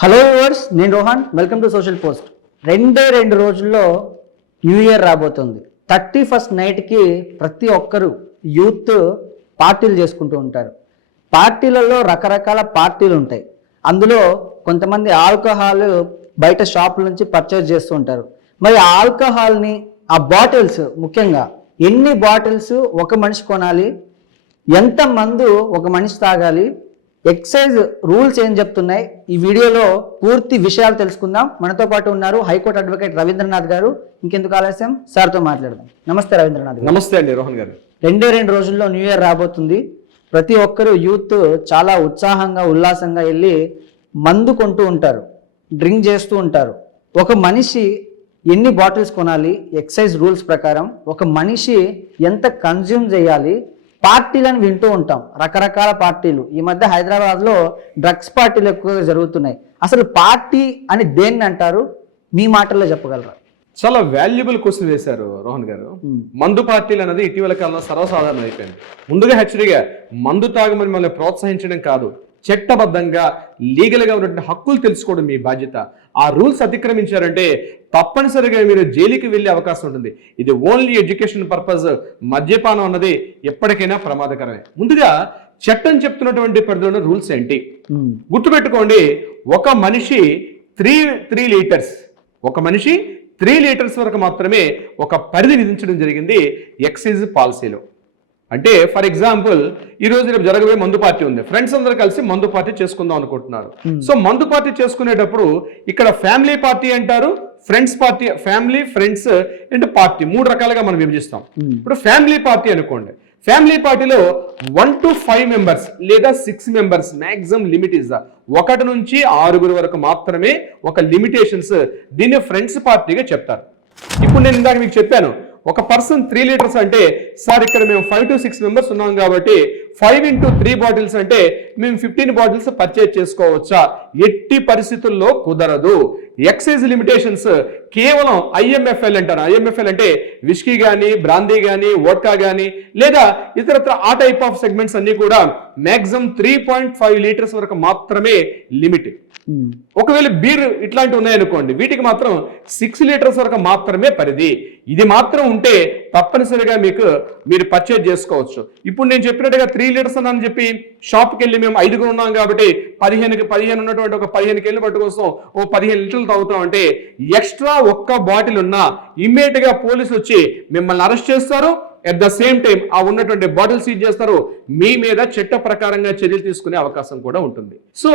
Hello viewers, నేను Rohan. Welcome to social post. రెండు రోజుల్లో న్యూ ఇయర్ రాబోతుంది. 31st నైట్కి ప్రతి ఒక్కరు యూత్ పార్టీలు చేసుకుంటూ ఉంటారు. పార్టీలలో రకరకాల పార్టీలు ఉంటాయి. అందులో కొంతమంది ఆల్కహాల్ బయట షాపుల నుంచి పర్చేజ్ చేస్తూ ఉంటారు. మరి ఆ ఆల్కహాల్ని, ఆ బాటిల్స్, ముఖ్యంగా ఎన్ని బాటిల్స్ ఒక మనిషి కొనాలి, ఎంత మందు ఒక మనిషి తాగాలి, ఎక్సైజ్ రూల్స్ ఏం చెప్తున్నాయి, ఈ వీడియోలో పూర్తి విషయాలు తెలుసుకుందాం. మనతో పాటు ఉన్నారు హైకోర్టు అడ్వకేట్ రవీంద్రనాథ్ గారు. ఇంకెందుకు ఆలస్యం, సార్తో మాట్లాడదాం. నమస్తే రవీంద్రనాథ్ గారు. నమస్తే అండి రోహన్ గారు. రెండు రోజుల్లో న్యూ ఇయర్ రాబోతుంది. ప్రతి ఒక్కరు యూత్ చాలా ఉత్సాహంగా, ఉల్లాసంగా వెళ్ళి మందు కొంటూ ఉంటారు, డ్రింక్ చేస్తూ ఉంటారు. ఒక మనిషి ఎన్ని బాటిల్స్ కొనాలి, ఎక్సైజ్ రూల్స్ ప్రకారం ఒక మనిషి ఎంత కన్జ్యూమ్ చేయాలి, పార్టీలను వింటూ ఉంటాం. రకరకాల పార్టీలు ఈ మధ్య హైదరాబాద్లో డ్రగ్స్ పార్టీలు ఎక్కువగా జరుగుతున్నాయి. అసలు పార్టీ అని దేన్ని అంటారు? మీ మాటల్లో చెప్పగలరా? చాలా వాల్యుబుల్ క్వశ్చన్ వేశారు రోహన్ గారు. మందు పార్టీలు అనేది ఇటీవల కాలంలో సర్వసాధారణం అయిపోయింది. ముందుగా హెచ్చరిగా, మందు తాగమని మిమ్మల్ని ప్రోత్సహించడం కాదు, చట్టబద్ధంగా లీగల్గా ఉన్నటువంటి హక్కులు తెలుసుకోవడం మీ బాధ్యత. ఆ రూల్స్ అతిక్రమించారంటే తప్పనిసరిగా మీరు జైలుకి వెళ్ళే అవకాశం ఉంటుంది. ఇది ఓన్లీ ఎడ్యుకేషన్ పర్పస్. మద్యపానం అన్నది ఎప్పటికైనా ప్రమాదకరమే. ముందుగా చట్టం చెప్తున్నటువంటి పరిధిలో రూల్స్ ఏంటి గుర్తుపెట్టుకోండి. ఒక మనిషి 3 లీటర్స్, ఒక మనిషి 3 లీటర్స్ వరకు మాత్రమే ఒక పరిధి విధించడం జరిగింది ఎక్సైజ్ పాలసీలో. అంటే ఫర్ ఎగ్జాంపుల్, ఈ రోజు రేపు జరగబోయే మందు పార్టీ ఉంది. ఫ్రెండ్స్ అందరూ కలిసి మందు పార్టీ చేసుకుందాం అనుకుంటున్నారు. సో మందు పార్టీ చేసుకునేటప్పుడు ఇక్కడ ఫ్యామిలీ పార్టీ అంటారు, friends party, family, friends and party 3 రకాలుగా మనం విభజిస్తాం. ఇప్పుడు ఫ్యామిలీ పార్టీ అనుకోండి. ఫ్యామిలీ పార్టీలో 1 to 5 మెంబర్స్ లేదా 6 మెంబర్స్ మ్యాక్సిమం లిమిట్ ఇస్ 1 నుంచి 6 వరకు మాత్రమే ఒక లిమిటేషన్స్. దీన్ని ఫ్రెండ్స్ పార్టీగా చెప్తారు. ఇప్పుడు నేను ఇందాక మీకు చెప్పాను, ఒక పర్సన్ 3 లీటర్స్ అంటే, సార్ ఇక్కడ మేము 5 to 6 మెంబర్స్ ఉన్నాం కాబట్టి 5 into 3 బాటిల్స్ అంటే మేము 15 బాటిల్స్ పర్చేజ్ చేసుకోవచ్చా? ఎట్టి పరిస్థితుల్లో కుదరదు. ఎక్సైజ్ లిమిటేషన్స్ కేవలం ఐఎంఎఫ్ఎల్ అంటారు. ఐఎంఎఫ్ఎల్ అంటే విస్కీ కానీ, బ్రాందీ కానీ, వోడ్కా కానీ, లేదా ఇతరత్ర ఆ టైప్ ఆఫ్ సెగ్మెంట్స్ అన్ని కూడా మ్యాక్సిమం 3.5 లీటర్స్ వరకు మాత్రమే లిమిట్. ఒకవేళ బీర్ ఇట్లాంటివి ఉన్నాయనుకోండి, వీటికి మాత్రం 6 లీటర్స్ వరకు మాత్రమే పరిధి. ఇది మాత్రం ఉంటే తప్పనిసరిగా మీరు పర్చేజ్ చేసుకోవచ్చు. ఇప్పుడు నేను చెప్పినట్టుగా 3 లీటర్స్ అని చెప్పి షాప్కి వెళ్ళి మేము 5 ఉన్నాం కాబట్టి 15 ఉన్నటువంటి ఒక 15 కేళ్ళు పట్టుకోసం ఓ 15 లీటర్లు తాగుతాం అంటే ఎక్స్ట్రా ఒక్క బాటిల్ ఉన్నా ఇమ్మీడియట్ గా పోలీసులు వచ్చి మిమ్మల్ని అరెస్ట్ చేస్తారు. అట్ ద సేమ్ టైం ఆ ఉన్నటువంటి బాటిల్ సీజ్ చేస్తారు. మీ మీద చట్ట ప్రకారంగా చర్యలు తీసుకునే అవకాశం కూడా ఉంటుంది. సో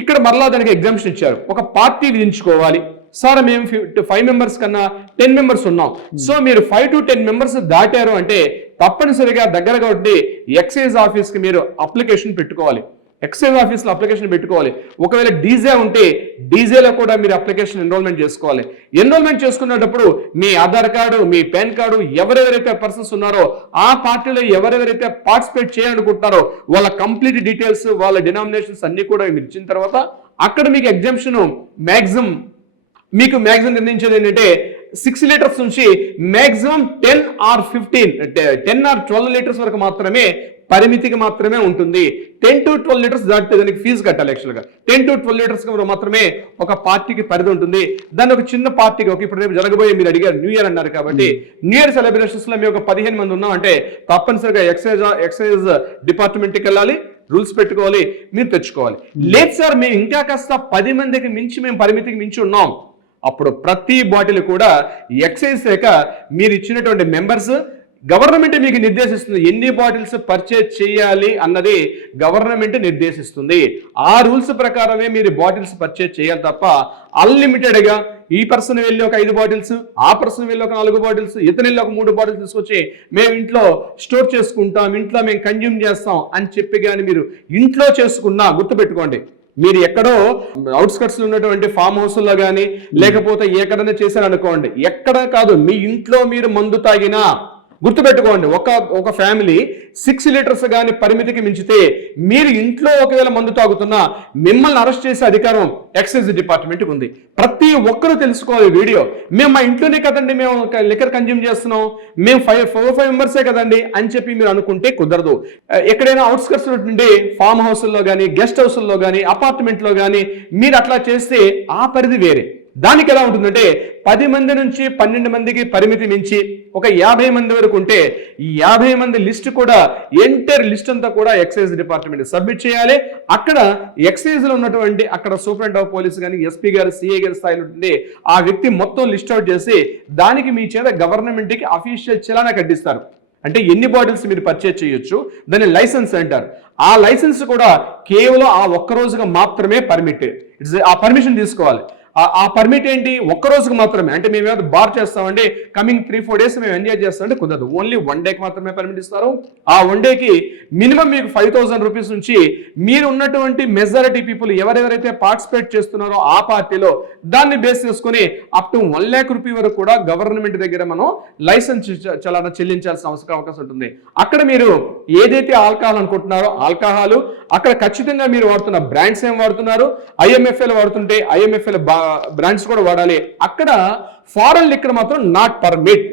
ఇక్కడ మరలా దానికి ఎగ్జామ్షన్ ఇచ్చారు. ఒక పార్టీ విధించుకోవాలి. సార్ మేము 5 మెంబర్స్ కన్నా 10 మెంబర్స్ ఉన్నాం. సో మీరు 5 to 10 మెంబర్స్ దాటారు అంటే తప్పనిసరిగా దగ్గరగా ఉండి ఎక్సైజ్ ఆఫీస్కి మీరు అప్లికేషన్ పెట్టుకోవాలి. ఎక్సైజ్ ఆఫీస్లో అప్లికేషన్ పెట్టుకోవాలి. ఒకవేళ డీజే ఉంటే డీజేలో కూడా మీరు అప్లికేషన్ ఎన్రోల్మెంట్ చేసుకోవాలి. ఎన్రోల్మెంట్ చేసుకునేటప్పుడు మీ ఆధార్ కార్డు, మీ పాన్ కార్డు, ఎవరెవరైతే పర్సన్స్ ఉన్నారో ఆ పార్టీలో ఎవరెవరైతే పార్టిసిపేట్ చేయాలనుకుంటున్నారో వాళ్ళ కంప్లీట్ డీటెయిల్స్, వాళ్ళ డినామినేషన్స్ అన్ని కూడా మీరు ఇచ్చిన తర్వాత అక్కడ మీకు ఎగ్జామ్షన్ మ్యాక్సిమం నిర్ణయించేది ఏంటంటే 6 లీటర్స్ నుంచి మ్యాక్సిమం 10 or 12 లీటర్స్ వరకు మాత్రమే పరిమితికి మాత్రమే ఉంటుంది. 10 to 12 లీటర్స్ దాటితే దానికి ఫీజు కట్టాలి. యాక్చువల్గా 10 to 12 లీటర్స్ మాత్రమే ఒక పార్టీకి పరిధి ఉంటుంది. దాన్ని ఒక చిన్న పార్టీకి, ఇప్పుడు రేపు జరగబోయే, మీరు అడిగారు న్యూ ఇయర్ అన్నారు కాబట్టి, న్యూ ఇయర్ సెలబ్రేషన్స్ లో మేము ఒక 15 మంది ఉన్నాం అంటే తప్పనిసరిగా ఎక్సైజ్ డిపార్ట్మెంట్కి వెళ్ళాలి, రూల్స్ పెట్టుకోవాలి, మీరు తెచ్చుకోవాలి. లేదు సార్ మేము ఇంకా కాస్త 10 మందికి మించి, మేము పరిమితికి మించి ఉన్నాం, అప్పుడు ప్రతి బాటిల్ కూడా ఎక్సైజ్ శాఖ మీరు ఇచ్చినటువంటి మెంబర్స్, గవర్నమెంట్ మీకు నిర్దేశిస్తుంది ఎన్ని బాటిల్స్ పర్చేజ్ చేయాలి అన్నది గవర్నమెంట్ నిర్దేశిస్తుంది. ఆ రూల్స్ ప్రకారమే మీరు బాటిల్స్ పర్చేజ్ చేయాలి తప్ప అన్లిమిటెడ్గా ఈ పర్సన్ వెళ్ళి ఒక 5 బాటిల్స్, ఆ పర్సన్ వెళ్ళి ఒక 4 బాటిల్స్, ఇతను వెళ్ళి ఒక 3 బాటిల్స్ తీసుకొచ్చి మేము ఇంట్లో స్టోర్ చేసుకుంటాం, ఇంట్లో మేము కన్జ్యూమ్ చేస్తాం అని చెప్పి కానీ మీరు ఇంట్లో చేసుకున్నా, గుర్తుపెట్టుకోండి, మీరు ఎక్కడో అవుట్స్కట్స్ లో ఉన్నటువంటి ఫామ్ హౌస్ లో కానీ లేకపోతే ఎక్కడైనా చేశారనుకోండి, ఎక్కడ కాదు, మీ ఇంట్లో మీరు మందు తాగినా గుర్తుపెట్టుకోండి, ఒక ఫ్యామిలీ 6 లీటర్స్ కానీ పరిమితికి మించితే మీరు ఇంట్లో ఒకవేళ మందు తాగుతున్నా మిమ్మల్ని అరెస్ట్ చేసే అధికారం ఎక్సైజ్ డిపార్ట్మెంట్కి ఉంది. ప్రతి ఒక్కరూ తెలుసుకోవాలి వీడియో. మేము మా ఇంట్లోనే కదండి మేము లిక్కర్ కన్జ్యూమ్ చేస్తున్నాం, మేము 4-5 మెంబర్సే కదండి అని చెప్పి మీరు అనుకుంటే కుదరదు. ఎక్కడైనా అవుట్స్కట్స్ నుండి ఫామ్ హౌస్లో కానీ, గెస్ట్ హౌస్లో కానీ, అపార్ట్మెంట్లో కానీ మీరు అట్లా చేస్తే ఆ పరిధి వేరే. దానికి ఎలా ఉంటుందంటే 10 మంది నుంచి 12 మందికి పరిమితి మించి ఒక 50 మంది వరకు ఉంటే ఈ 50 మంది లిస్ట్ కూడా ఎంటైర్ లిస్ట్ అంతా కూడా ఎక్సైజ్ డిపార్ట్మెంట్ సబ్మిట్ చేయాలి. అక్కడ ఎక్సైజ్ లో ఉన్నటువంటి అక్కడ సూపరింటెండెంట్ ఆఫ్ పోలీస్ కానీ, ఎస్పీ గారు, సిఐ గారి స్థాయిలో ఉంటే ఆ వ్యక్తి మొత్తం లిస్ట్ అవుట్ చేసి దానికి మీ చేత గవర్నమెంట్ కి అఫీషియల్ చలానా కట్టిస్తారు. అంటే ఎన్ని బాటిల్స్ మీరు పర్చేజ్ చేయొచ్చు, దాన్ని లైసెన్స్ అంటారు. ఆ లైసెన్స్ కూడా కేవలం ఆ ఒక్క రోజుగా మాత్రమే పర్మిట్. ఆ పర్మిషన్ తీసుకోవాలి. ఆ పర్మిట్ ఏంటి, ఒక్క రోజుకు మాత్రమే. అంటే మేము ఏమైనా బార్ చేస్తామంటే కమింగ్ 3-4 డేస్ మేము ఎంజాయ్ చేస్తామంటే కుదరదు. ఓన్లీ 1 డేకి మాత్రమే పర్మిట్ ఇస్తారు. ఆ 1 డేకి మినిమం మీకు 5,000 రూపీస్ నుంచి మీరు ఉన్నటువంటి మెజారిటీ పీపుల్ ఎవరెవరైతే పార్టిసిపేట్ చేస్తున్నారో ఆ పార్టీలో దాన్ని బేస్ చేసుకుని అప్ టు 1 lakh రూపీ వరకు కూడా గవర్నమెంట్ దగ్గర మనం లైసెన్స్ చలానా చెల్లించాల్సిన అవకాశం ఉంటుంది. అక్కడ మీరు ఏదైతే ఆల్కహాల్ అనుకుంటున్నారో ఆల్కహాల్, అక్కడ ఖచ్చితంగా మీరు వాడుతున్న బ్రాండ్స్ ఏం వాడుతున్నారు, IMFL వాడుతుంటే IMFL బ్రాండ్స్ కూడా వాడాలి. అక్కడ ఫారెన్ లిక్కర్ మాత్రం నాట్ పర్మిట్.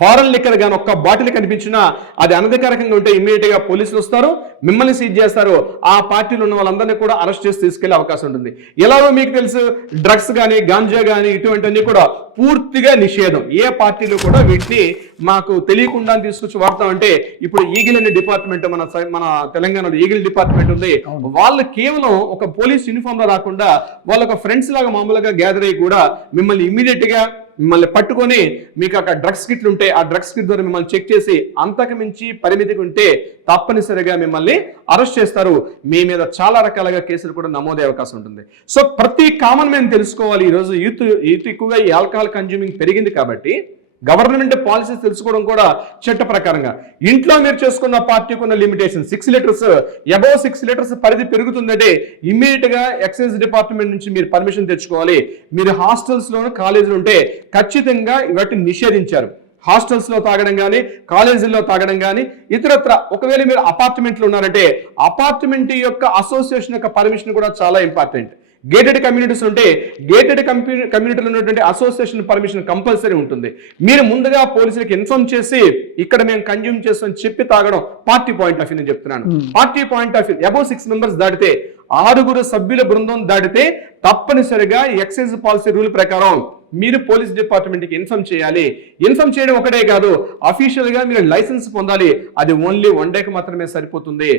ఫారెన్ లిక్కర్ కానీ ఒక్క బాటిల్ కనిపించినా అది అనధికారికంగా ఉంటే ఇమ్మీడియట్ గా పోలీసులు వస్తారు, మిమ్మల్ని సీజ్ చేస్తారు. ఆ పార్టీలో ఉన్న వాళ్ళందరినీ కూడా అరెస్ట్ చేసి తీసుకెళ్లే అవకాశం ఉంటుంది. ఎలాగో మీకు తెలుసు, డ్రగ్స్ కానీ, గాంజా కానీ ఇటువంటివన్నీ కూడా పూర్తిగా నిషేధం. ఏ పార్టీలో కూడా వీటిని మాకు తెలియకుండా తీసుకొచ్చి వాడతామంటే ఇప్పుడు ఈగిల్ అనే డిపార్ట్మెంట్ మన తెలంగాణలో ఈగిల్ డిపార్ట్మెంట్ ఉంది. వాళ్ళు కేవలం ఒక పోలీస్ యూనిఫామ్ లో రాకుండా వాళ్ళ ఫ్రెండ్స్ లాగా మామూలుగా గ్యాదర్ అయ్యి కూడా మిమ్మల్ని ఇమ్మీడియట్ గా మిమ్మల్ని పట్టుకొని మీకు అక్కడ డ్రగ్స్ కిట్లు ఉంటే ఆ డ్రగ్స్ కిట్ ద్వారా మిమ్మల్ని చెక్ చేసి అంతకు మించి పరిమితికి ఉంటే తప్పనిసరిగా మిమ్మల్ని అరెస్ట్ చేస్తారు. మీ మీద చాలా రకాలుగా కేసులు కూడా నమోదయ్యే అవకాశం ఉంటుంది. సో ప్రతి కామన్ మ్యాన్ తెలుసుకోవాలి. ఈరోజు యూత్ ఎక్కువగా ఈ ఆల్కహాల్ కన్జ్యూమింగ్ పెరిగింది కాబట్టి గవర్నమెంట్ పాలసీస్ తెలుసుకోవడం కూడా చట్ట ప్రకారంగా. ఇంట్లో మీరు చేసుకున్న పార్టీకి ఉన్న లిమిటేషన్ 6 లీటర్స్, అబౌవ్ 6 లీటర్స్ పరిధి పెరుగుతుందంటే ఇమ్మీడియట్ గా ఎక్సైజ్ డిపార్ట్మెంట్ నుంచి మీరు పర్మిషన్ తెచ్చుకోవాలి. మీరు హాస్టల్స్ లోను, కాలేజీలు ఉంటే ఖచ్చితంగా వాటిని నిషేధించారు. హాస్టల్స్ లో తాగడం కానీ, కాలేజీల్లో తాగడం కానీ, ఇతరత్ర. ఒకవేళ మీరు అపార్ట్మెంట్లు ఉన్నారంటే అపార్ట్మెంట్ యొక్క అసోసియేషన్ యొక్క పర్మిషన్ కూడా చాలా ఇంపార్టెంట్. గేటెడ్ కమ్యూనిటీస్ ఉంటే గేటెడ్ కమ్యూనిటీలో ఉన్నటువంటి అసోసియేషన్ పర్మిషన్ కంపల్సరీ ఉంటుంది. మీరు ముందుగా పోలీసులకు ఇన్ఫార్మ్ చేసి ఇక్కడ మేము కన్జ్యూమ్ చేస్తామని చెప్పి తాగడం పార్టీ పాయింట్ ఆఫ్ వ్యూ నేను చెప్తున్నాను. Party point of view above 6 members దాటితే, 6 సభ్యుల బృందం దాటితే తప్పనిసరిగా ఎక్సైజ్ పాలసీ రూల్ ప్రకారం మీరు పోలీస్ డిపార్ట్మెంట్కి ఇన్ఫార్మ్ చేయాలి. ఇన్ఫార్మ్ చేయడం ఒకటే కాదు, అఫీషియల్ గా మీరు లైసెన్స్ పొందాలి. అది ఓన్లీ 1 డేకి మాత్రమే సరిపోతుంది.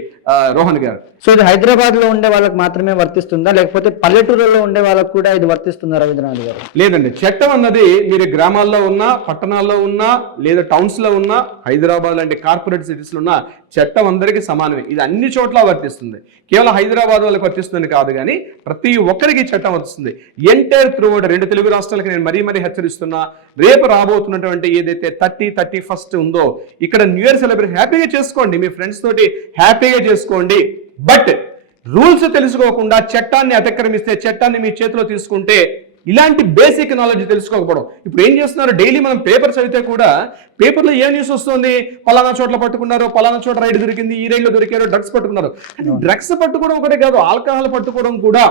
రోహన్ గారు, సో ఇది హైదరాబాద్ లో ఉండే వాళ్ళకి మాత్రమే వర్తిస్తుందా, లేకపోతే పల్లెటూరులో ఉండే వాళ్ళకి కూడా ఇది వర్తిస్తుందా రవీంద్రనాథ్ గారు? లేదండి, చట్టం అన్నది మీరు గ్రామాల్లో ఉన్నా, పట్టణాల్లో ఉన్నా, లేదా టౌన్స్ లో ఉన్నా, హైదరాబాద్ లాంటి కార్పొరేట్ సిటీస్ లో ఉన్న చట్టం అందరికీ సమానమే. ఇది అన్ని చోట్ల వర్తిస్తుంది. కేవలం హైదరాబాద్ వాళ్ళకి వర్తిస్తుంది కాదు, కానీ ప్రతి ఒక్కరికి చట్టం వర్తిస్తుంది. ఎంటైర్ త్రూఅవుట్ 2 తెలుగు రాష్ట్రాలకి నేను మరీ హెచ్చరిస్తున్నా. రేపు రాబోతున్నటువంటి ఏదైతే 31st ఉందో ఇక్కడ న్యూ ఇయర్ సెలబ్రేషన్ హ్యాపీగా చేసుకోండి, మీ ఫ్రెండ్స్ తోటి హ్యాపీగా చేసుకోండి. బట్ రూల్స్ తెలుసుకోకుండా చట్టాన్ని అతిక్రమిస్తే, చట్టాన్ని మీ చేతిలో తీసుకుంటే, ఇలాంటి బేసిక్ నాలెడ్జ్ తెలుసుకోకపోవడం. ఇప్పుడు ఏం చేస్తున్నారు, డైలీ మనం పేపర్ చదివితే కూడా పేపర్లో ఏ న్యూస్ వస్తుంది, పలానా చోట్ల పట్టుకున్నారు, పలానా చోట రైడ్ దొరికింది, ఈ రైడ్లో దొరికారు, డ్రగ్స్ పట్టుకున్నారు. డ్రగ్స్ పట్టుకోవడం ఒకటే కాదు, ఆల్కహాల్ పట్టుకోవడం కూడా.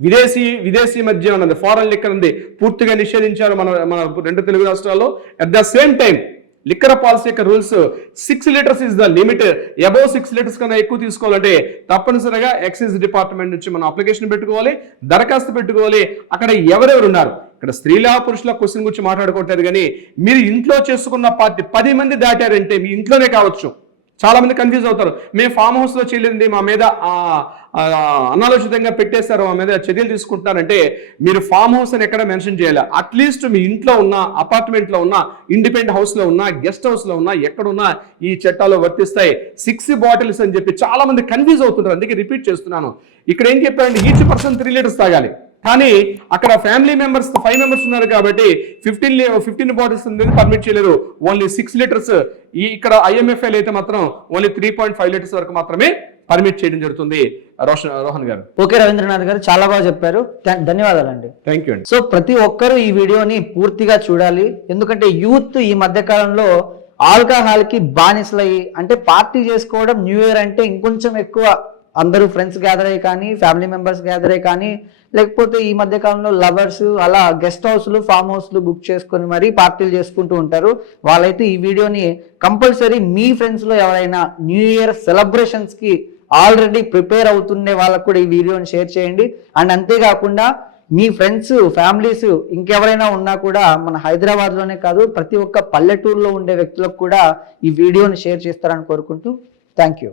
విదేశీ మద్యం ఉన్నది, ఫారెన్ లిక్కర్ ఉంది, పూర్తిగా నిషేధించారు మన 2 తెలుగు రాష్ట్రాల్లో. At the same time liquor policy యొక్క rules 6 litres is the limit. Above 6 litres కన్నా ఎక్కువ తీసుకోవాలంటే తప్పనిసరిగా ఎక్సైజ్ డిపార్ట్మెంట్ నుంచి మనం అప్లికేషన్ పెట్టుకోవాలి, దరఖాస్తు పెట్టుకోవాలి. అక్కడ ఎవరెవరు ఉన్నారు, ఇక్కడ స్త్రీల పురుషుల క్వశ్చన్ గురించి మాట్లాడుకోవట్లేదు, కానీ మీరు ఇంట్లో చేసుకున్న పార్టీ 10 మంది దాటారంటే మీ ఇంట్లోనే కావచ్చు. చాలా మంది కన్ఫ్యూజ్ అవుతారు, మేము ఫామ్ హౌస్ లో చేయలేదు, మా మీద అనాలోచితంగా పెట్టేశారు, మా మీద చర్యలు తీసుకుంటున్నారంటే మీరు ఫామ్ హౌస్ అని ఎక్కడ మెన్షన్ చేయాలి. అట్లీస్ట్ మీ ఇంట్లో ఉన్న, అపార్ట్మెంట్ లో ఉన్న, ఇండిపెండెంట్ హౌస్ లో ఉన్న, గెస్ట్ హౌస్ లో ఉన్న, ఎక్కడున్నా ఈ చట్టాలు వర్తిస్తాయి. 6 బాటిల్స్ అని చెప్పి చాలా మంది కన్ఫ్యూజ్ అవుతుంటారు, అందుకే రిపీట్ చేస్తున్నాను. ఇక్కడ ఏం చెప్పారంటే ఈచ్ పర్సన్ 3 లీటర్స్ తాగాలి, కానీ అక్కడ ఫ్యామిలీ మెంబర్స్ 5 మెంబర్స్ ఉన్నారు కాబట్టి 15 బాటిల్స్ పర్మిట్ చేయలేరు, ఓన్లీ 6 లీటర్స్. ఇక్కడ IMFL అయితే మాత్రం ఓన్లీ 3.5 లీటర్స్ వరకు మాత్రమే పర్మిట్ చేయడం జరుగుతుంది. రోహన్ గారు, ఓకే రవీంద్రనాథ్ గారు, చాలా బాగా చెప్పారు, ధన్యవాదాలండి. థ్యాంక్ యూ అండి. సో ప్రతి ఒక్కరూ ఈ వీడియోని పూర్తిగా చూడాలి, ఎందుకంటే యూత్ ఈ మధ్య కాలంలో ఆల్కహాల్కి బానిసలయ్యి, అంటే పార్టీ చేసుకోవడం న్యూ ఇయర్ అంటే ఇంకొంచెం ఎక్కువ అందరూ ఫ్రెండ్స్ గ్యాదర్ అయ్యి కానీ, ఫ్యామిలీ మెంబర్స్ గ్యాదర్ అయ్యి కానీ, లేకపోతే ఈ మధ్య కాలంలో లవర్స్ అలా గెస్ట్ హౌస్లు, ఫామ్ హౌస్లు బుక్ చేసుకొని మరీ పార్టీలు చేసుకుంటూ ఉంటారు. వాళ్ళైతే ఈ వీడియోని కంపల్సరీ మీ ఫ్రెండ్స్లో ఎవరైనా న్యూ ఇయర్ సెలబ్రేషన్స్కి ఆల్రెడీ ప్రిపేర్ అవుతుండే వాళ్ళకు కూడా ఈ వీడియోని షేర్ చేయండి. అండ్ అంతేకాకుండా మీ ఫ్రెండ్స్, ఫ్యామిలీస్ ఇంకెవరైనా ఉన్నా కూడా మన హైదరాబాద్లోనే కాదు ప్రతి ఒక్క పల్లెటూరులో ఉండే వ్యక్తులకు కూడా ఈ వీడియోని షేర్ చేస్తారని కోరుకుంటూ థ్యాంక్ యూ.